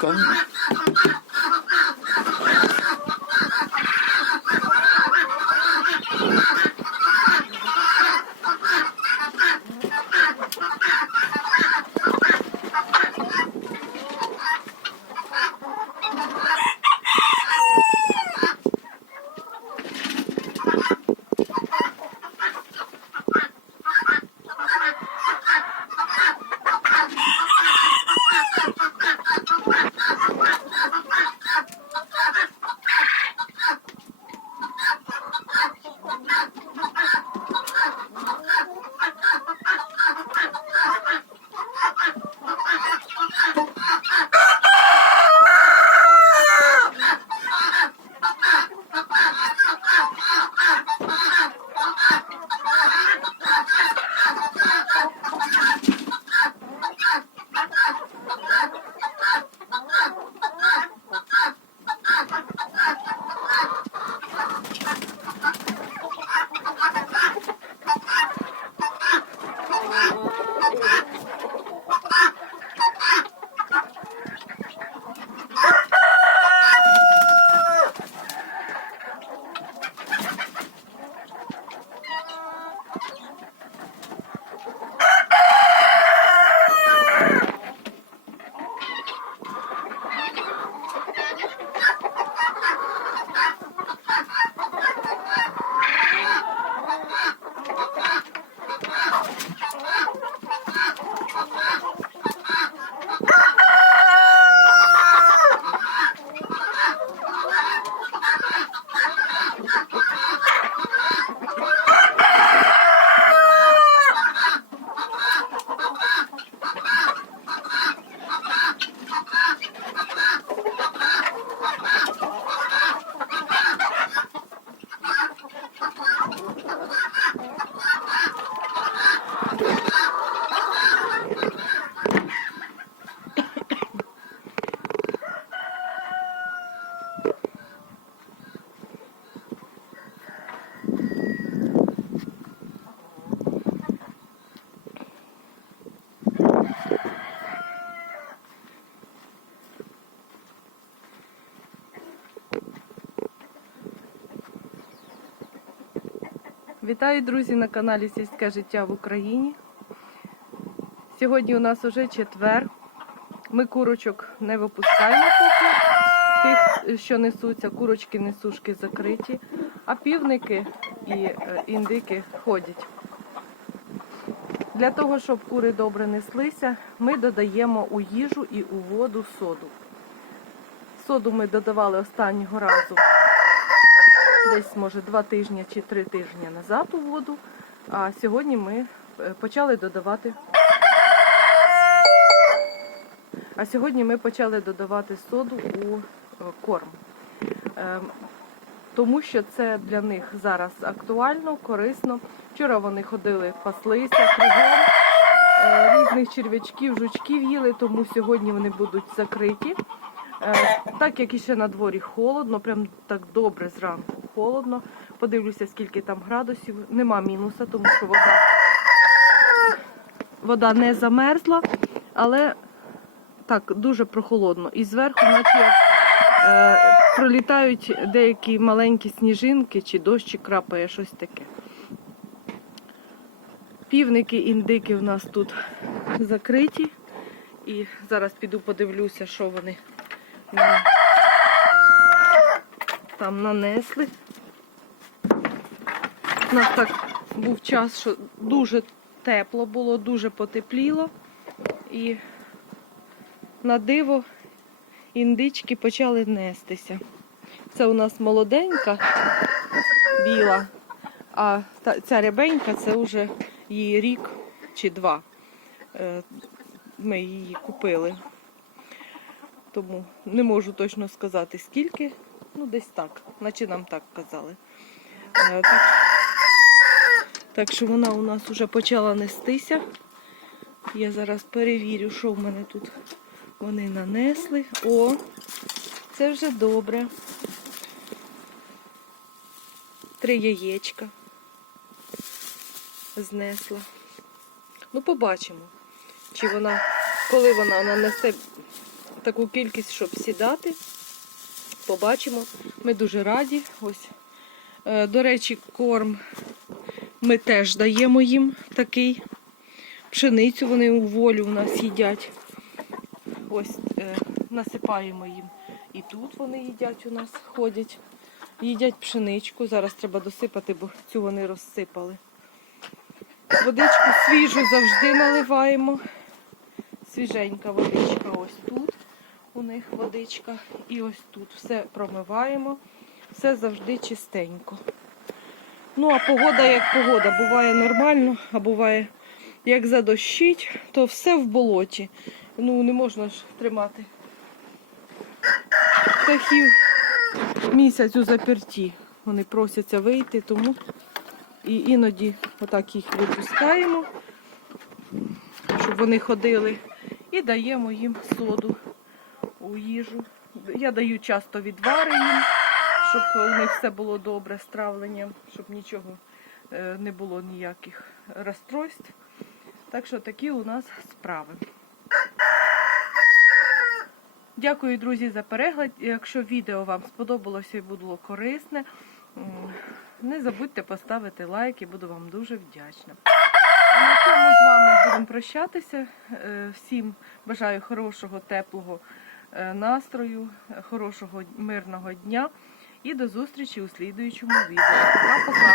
Come. Вітаю, друзі, на каналі Сільське життя в Україні. Сьогодні у нас уже четвер. Ми курочок не випускаємо поки. Тих, що несуться, курочки несушки закриті, а півники і е, індики ходять. Для того, щоб кури добре неслися, ми додаємо у їжу і у воду соду. Соду ми додавали останнього разу десь може два тижні чи три тижні назад у воду. А сьогодні ми е, почали додавати. А сьогодні ми почали додавати соду у е, корм. Ем, Тому що це для них зараз актуально, корисно. Вчора вони ходили, паслися кругом, е, різних черв'ячків, жучків їли, тому сьогодні вони будуть закриті. Так як іще на дворі холодно, прям так добре зранку холодно. Подивлюся, скільки там градусів. Нема мінуса, тому що вода, вода не замерзла, але так, дуже прохолодно. І зверху, наче е, пролітають деякі маленькі сніжинки чи дощі крапає, щось таке. Півники, індики в нас тут закриті. І зараз піду подивлюся, що вони там нанесли. У нас так був час, що дуже тепло було, дуже потепліло. І на диво індички почали нестися. Це у нас молоденька, біла, а ця рябенька це вже її рік чи два. Е, Ми її купили. Тому не можу точно сказати скільки Ну, десь так, наче нам так казали. Е, Так, так що вона у нас вже почала нестися. Я зараз перевірю, що в мене тут вони нанесли. О, це вже добре. Три яєчка знесла. Ну, побачимо, чи вона, коли вона нанесе таку кількість, щоб сідати. Побачимо. Ми дуже раді. Ось. Е, До речі, корм ми теж даємо їм такий. Пшеницю вони у волю у нас їдять. Ось е, насипаємо їм. І тут вони їдять у нас, ходять. Їдять пшеничку. Зараз треба досипати, бо цю вони розсипали. Водичку свіжу завжди наливаємо. Свіженька водичка ось тут. У них водичка. І ось тут все промиваємо. Все завжди чистенько. Ну, а погода як погода. Буває нормально, а буває як задощить, то все в болоті. Ну, не можна ж тримати птахів місяць у заперті. Вони просяться вийти, тому і іноді отак їх випускаємо, щоб вони ходили, і даємо їм соду у їжу. Я даю часто відвари їм, щоб у них все було добре з травленням, щоб нічого е, не було ніяких розстройств. Так що такі у нас справи. Дякую, друзі, за перегляд. Якщо відео вам сподобалося і було корисне, не забудьте поставити лайк і буду вам дуже вдячна. А на цьому з вами будемо прощатися. Е, Всім бажаю хорошого, теплого Е, настрою, е, хорошого мирного дня і до зустрічі у слідуючому відео. Пока-пока!